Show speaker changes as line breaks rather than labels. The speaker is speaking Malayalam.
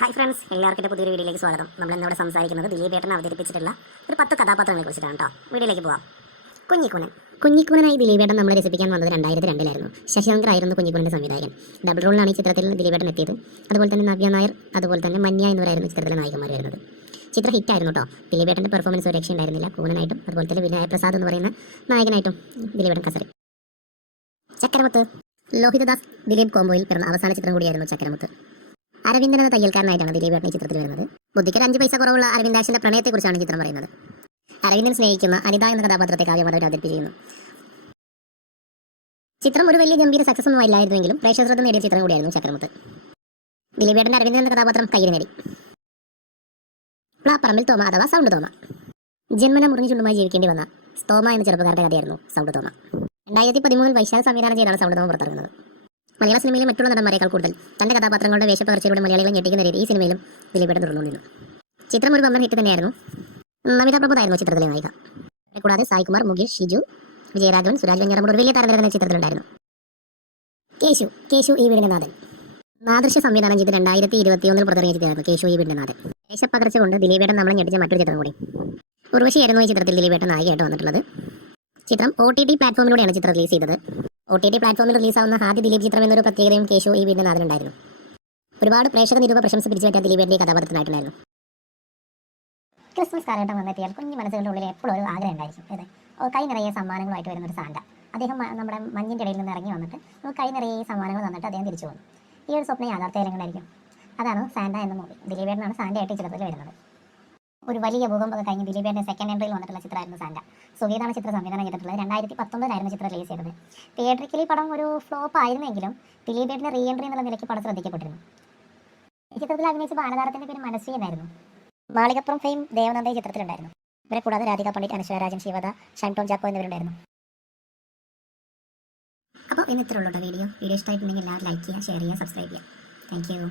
ഹായ് ഫ്രണ്ട്സ് എല്ലാവർക്കും പുതിയൊരു വീഡിയോയിലേക്ക് സ്വാഗതം. നമ്മൾ ഇന്നിവിടെ സംസാരിക്കുന്നത് ദിലീപ് ഏട്ടൻ അവതരിപ്പിച്ചിട്ടുള്ള ഒരു പത്ത് കഥാപാത്രങ്ങളെ കുറിച്ചിട്ടാണ് കേട്ടോ. വീഡിയോയിലേക്ക് പോവാം. കുഞ്ഞിക്കുണൻ കുഞ്ഞിക്കുണനായി ദിലീപേട്ടൻ നമ്മൾ രസിപ്പിക്കാൻ വന്നത് രണ്ടായിരത്തി രണ്ടിലായിരുന്നു ശശിധങ്കർ ആയിരുന്നു കുഞ്ഞിക്കുണന്റെ സംവിധായകൻ. ഡബിൾ റോളിലാണ് ഈ ചിത്രത്തിൽ ദിലീപേട്ടൻ എത്തിയത്. അതുപോലെ തന്നെ നവ്യ നായർ അതുപോലെ തന്നെ മന്യ എന്നിവരായിരുന്നു ചിത്രത്തിലെ നായികമാർ വരുന്നത്. ചിത്രം ഹിറ്റ് ആയിരുന്നു കേട്ടോ. ദിലീപേട്ടന്റെ പെർഫോമൻസ് ഒരു രക്ഷ ഉണ്ടായിരുന്നില്ല. കൂണനായിട്ടും അതുപോലെ തന്നെ വിനായ പ്രസാദ് എന്ന് പറയുന്ന നായകനായിട്ടും ദിലീപേട്ടൻ കസറി. ചക്കരമുത്ത്. ലോഹിതദാസ് ദിലീപ് കോംബോയിൽ പിറന്ന അവസാന ചിത്രം കൂടിയായിരുന്നു ചക്കരമുത്ത്. അരവിന്ദൻ എന്ന തയ്യൽക്കാരനായിട്ടാണ് ദിലീപേട്ടൻ ഈ ചിത്രത്തിൽ വരുന്നത്. ബുദ്ധിക്കൽ അഞ്ച് പൈസ കുറവുള്ള അരവിന്ദാശിന്റെ പ്രണയത്തെക്കുറിച്ചാണ് ചിത്രം പറയുന്നത്. അരവിന്ദൻ സ്നേഹിക്കുന്ന അനിത എന്ന കഥാപാത്രത്തെ കാവ്യമധുര അവതരിപ്പിക്കുന്നു ചിത്രം ഒരു വലിയ ഗംഭീര സക്സസ് ഒന്നും ഇല്ലായിരുന്നെങ്കിലും പ്രേക്ഷക ശ്രദ്ധ നേടിയ ചിത്രം കൂടിയായിരുന്നു ചക്രമുത്ത്. ദിലീപേട്ടന്റെ അരവിന്ദൻ എന്ന കഥാപാത്രം കയ്യിൽ നേടി. പ്ലാപ്പറമ്പിൽ തോമ അഥവാ സൗണ്ട് തോമ. ജന്മന മുറിഞ്ഞു ചുണ്ടുമായി ജീവിക്കേണ്ടി വന്ന സ്തോമ എന്ന ചെറുപ്പക്കാരുടെ കഥയായിരുന്നു സൗണ്ട് തോമ. രണ്ടായിരത്തി പതിമൂന്നിൽ വൈശാഖ സംവിധാനം ചെയ്താണ് സൗണ്ട് തോമ പുറത്തിറങ്ങുന്നത്. മലയാള സിനിമയിലെ മറ്റുള്ള നടന്മാരെക്കാൾ കൂടുതൽ തന്റെ കഥാപാത്രങ്ങളുടെ വേഷപ്പകർച്ചയിലൂടെ മലയാളികളെ ഞെട്ടിക്കുന്ന രീതി ഈ സിനിമയിലും ദിലീപേട്ടൻ തുടർന്നുകൊണ്ടിരുന്നു ചിത്രം ഒരു ബമ്പർ ഹിറ്റ് തന്നെയായിരുന്നു. നമിത പ്രഭുതായിരുന്നു ചിത്രത്തിലെ നായിക. കൂടാതെ സായികുമാർ മുകേഷ് ഷിജു വിജയരാഘവൻ സുരാജ് വെഞ്ഞാറമൂട് ഒരു വലിയ താരനിര ചിത്രത്തിലുണ്ടായിരുന്നു. കേശു കേശു ഈ വീടിന്റെ നാഥൻ. നാദൃശ്യ സംവിധാനം ചെയ്ത് രണ്ടായിരത്തി ഇരുപത്തി ഒന്നിൽ പുറത്തിറങ്ങിയ ചിത്രമായിരുന്നു കേശു ഈ വീടിന്റെ നാഥൻ. വേഷപ്പകർച്ച കൊണ്ട് ദിലീപേട്ടൻ നമ്മളെ ഞെട്ടിച്ച മറ്റൊരു ചിത്രം കൂടി. ഉർവശിയായിരുന്നു ഈ ചിത്രത്തിൽ ദിലീപേട്ടൻ നായികയായിട്ട് വന്നിട്ടുള്ളത്. ചിത്രം ഒ ടി ടി പ്ലാറ്റ്ഫോമിലൂടെയാണ് ചിത്രം റിലീസ് ചെയ്തത്. ഒ ടി ടി പ്ലാറ്റ്ഫോമിൽ റിലീസാവുന്ന ആദ്യ ദിലീപ് ചിത്രം എന്നൊരു പ്രത്യേകതയും കേശു ഈ വീടിന് നാഥനുണ്ടായിരുന്നു. ഒരുപാട് പ്രേക്ഷക നിരൂപ പ്രശംസ പിടിച്ചു പറ്റാൻ ദിലീപേന്റെ കഥാപാത്രത്തിനായിട്ടുണ്ടായിരുന്നു. ക്രിസ്മസ് കാലഘട്ടം വന്നെത്തിയാൽ കുഞ്ഞു മനസ്സുകളുടെ ഉള്ളിൽ എപ്പോഴും ഒരു ആഗ്രഹം ഉണ്ടായിരിക്കും. അതെ. കൈ നിറയെ സമ്മാനങ്ങളായിട്ട് വരുന്ന ഒരു സാന്റ അദ്ദേഹം നമ്മുടെ മഞ്ഞിന്റെ ഇടയിൽ നിന്ന് ഇറങ്ങി വന്നിട്ട് നമുക്ക് കൈ നിറയെ സമ്മാനങ്ങൾ തന്നിട്ട് അദ്ദേഹം തിരിച്ചു പോകുന്നു ഈ ഒരു സ്വപ്നം യാഥാർത്ഥ്യമായിരിക്കും അതാണ് സാന്റ എന്ന മൂവി. ദിലീപേടനാണ് സാന്റയായിട്ട് ചിത്രത്തിൽ വരുന്നത്. ഒരു വലിയ ഭൂകമ്പം കഴിഞ്ഞ് ദിലീപേന്റെ സെക്കൻഡ് എൻട്രിയിൽ വന്നിട്ടുള്ള ചിത്രമായിരുന്നു സാന്റ. സുഗീതാണ് ചിത്ര സംവിധാനം ചെയ്തിട്ടുള്ളത്. രണ്ടായിരത്തി പത്തൊമ്പതിലായിരുന്നു ചിത്രം റിലീസ് ചെയ്തത്. തിയേറ്ററിക്കലി പടം ഒരു ഫ്ലോപ്പ് ആയിരുന്നെങ്കിലും ദിലീപേട്ടിന്റെ റീ എൻട്രി എന്നുള്ള നിലയ്ക്ക് പടം ശ്രദ്ധിക്കപ്പെട്ടിരുന്നു. ഈ ചിത്രത്തിൽ അഭിനയിച്ച ബാലതാരത്തിന്റെ പേര് മനസ്വി എന്നായിരുന്നു. മാളികപ്പുറം ഫെയിം ദേവനന്ദ ചിത്രത്തിലുണ്ടായിരുന്നു. ഇവരെ കൂടാതെ രാധിക പണ്ഡിറ്റ് അനശ്വര രാജൻ ശിവദ ഷൈം ടോം ജാക്കോ എന്നിവരുണ്ടായിരുന്നു. അപ്പോൾ ഇന്ന് ഇത്രയുള്ളൂ വീഡിയോ. വീഡിയോ ഇഷ്ടമായിട്ടുണ്ടെങ്കിൽ എല്ലാവരും ലൈക്ക് ചെയ്യുക ഷെയർ ചെയ്യുക സബ്സ്ക്രൈബ് ചെയ്യുക. Thank you